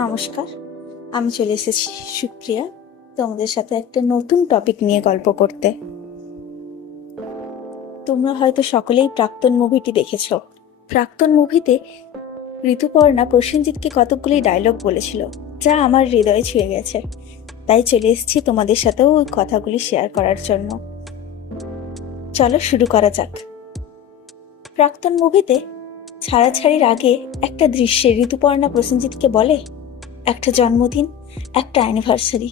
নমস্কার, আমি চলে এসেছি সুপ্রিয়া তোমাদের সাথে একটা নতুন টপিক নিয়ে গল্প করতে। তোমরা হয়তো সকলেই প্রাক্তন মুভিটি দেখেছো। প্রাক্তন মুভিতে ঋতুপর্ণা প্রসেনজিৎকে কতকগুলি ডায়লগ বলেছিল, যা আমার হৃদয়ে ছুঁয়ে গেছে। তাই চলে এসেছি তোমাদের সাথেও ওই কথাগুলি শেয়ার করার জন্য। চলো শুরু করা যাক। প্রাক্তন মুভিতে ছাড়াছাড়ির আগে একটা দৃশ্যে ঋতুপর্ণা প্রসেনজিৎকে বলে, একটা জন্মদিন, একটা অ্যানিভার্সারি,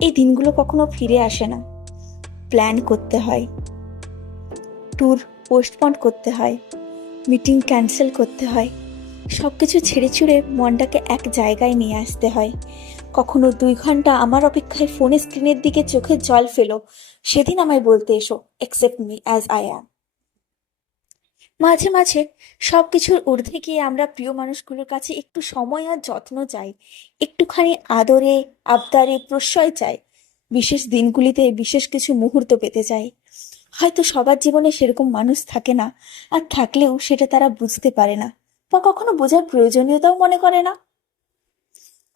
এই দিনগুলো কখনো ফিরে আসে না। প্ল্যান করতে হয়, ট্যুর পোস্টপন্ড করতে হয়, মিটিং ক্যান্সেল করতে হয়, সবকিছু ছেড়ে ছুড়ে মনটাকে এক জায়গায় নিয়ে আসতে হয়। কখনো 2 ঘন্টা আমার অপেক্ষায় ফোনের স্ক্রিনের দিকে চোখের জল ফেলো, সেদিন আমায় বলতে এসো, accept me as I am. মাঝে মাঝে সবকিছুর ঊর্ধ্বে গিয়ে আমরা প্রিয় মানুষগুলোর কাছে একটু সময় আর যত্ন চাই, একটুখানি আদরে আবদারে প্রশ্রয় চাই, বিশেষ দিনগুলিতে বিশেষ কিছু মুহূর্ত পেতে চাই। হয়তো সবার জীবনে সেরকম মানুষ থাকে না, আর থাকলেও সেটা তারা বুঝতে পারে না, বা কখনো বোঝার প্রয়োজনীয়তাও মনে করে না।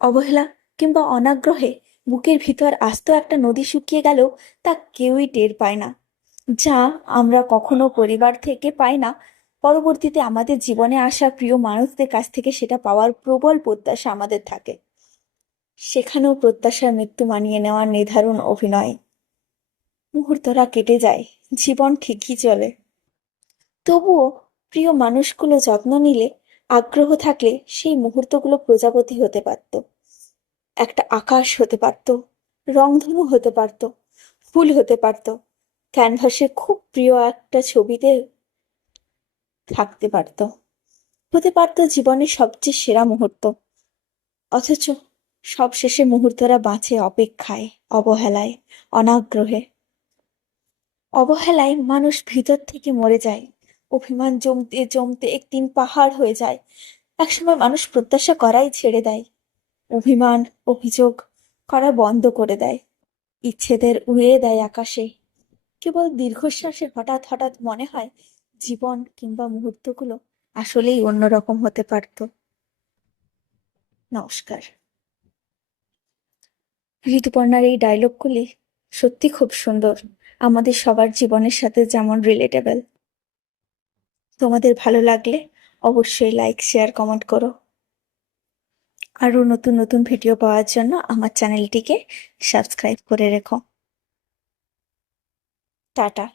অবহেলা কিংবা অনাগ্রহে বুকের ভিতর আস্ত একটা নদী শুকিয়ে গেলেও তা কেউই টের পায় না। যা আমরা কখনো পরিবার থেকে পাই না, পরবর্তীতে আমাদের জীবনে আসা প্রিয় মানুষদের কাছ থেকে সেটা পাওয়ার প্রবল প্রত্যাশা আমাদের থাকে। সেখানেও প্রত্যাশার মৃত্যু মানিয়ে নেওয়ার নির্ধারণ অভিনয়। মুহূর্তরা কেটে যায়, জীবন ঠিকই চলে। তবুও প্রিয় মানুষগুলো যত্ন নিলে, আগ্রহ থাকলে সেই মুহূর্তগুলো প্রজাপতি হতে পারত, একটা আকাশ হতে পারত, রংধনু হতে পারত, ফুল হতে পারত, ক্যানভাসে খুব প্রিয় একটা ছবিতে থাকতে পারত, হতে পারত জীবনের সবচেয়ে সেরা মুহূর্ত। অথচ সবশেষে মুহূর্তরা বাঁচে অপেক্ষায়, অবহেলায়, অনাগ্রহে। অবহেলায় মানুষ ভিতর থেকে মরে যায়, অভিমান জমতে জমতে একদিন পাহাড় হয়ে যায়। একসময় মানুষ প্রত্যাশা করাই ছেড়ে দেয়, অভিমান অভিযোগ করা বন্ধ করে দেয়, ইচ্ছেদের উড়িয়ে দেয় আকাশে। কেবল দীর্ঘশ্বাসে হঠাৎ হঠাৎ মনে হয় জীবন কিংবা মুহূর্তগুলো আসলেই অন্যরকম হতে পারত। নমস্কার। ঋতুপর্ণার এই ডায়লগগুলি সত্যি খুব সুন্দর, আমাদের সবার জীবনের সাথে যেমন রিলেটেবল। তোমাদের ভালো লাগলে অবশ্যই লাইক শেয়ার কমেন্ট করো। আরও নতুন নতুন ভিডিও পাওয়ার জন্য আমার চ্যানেলটিকে সাবস্ক্রাইব করে রেখো। টাটা।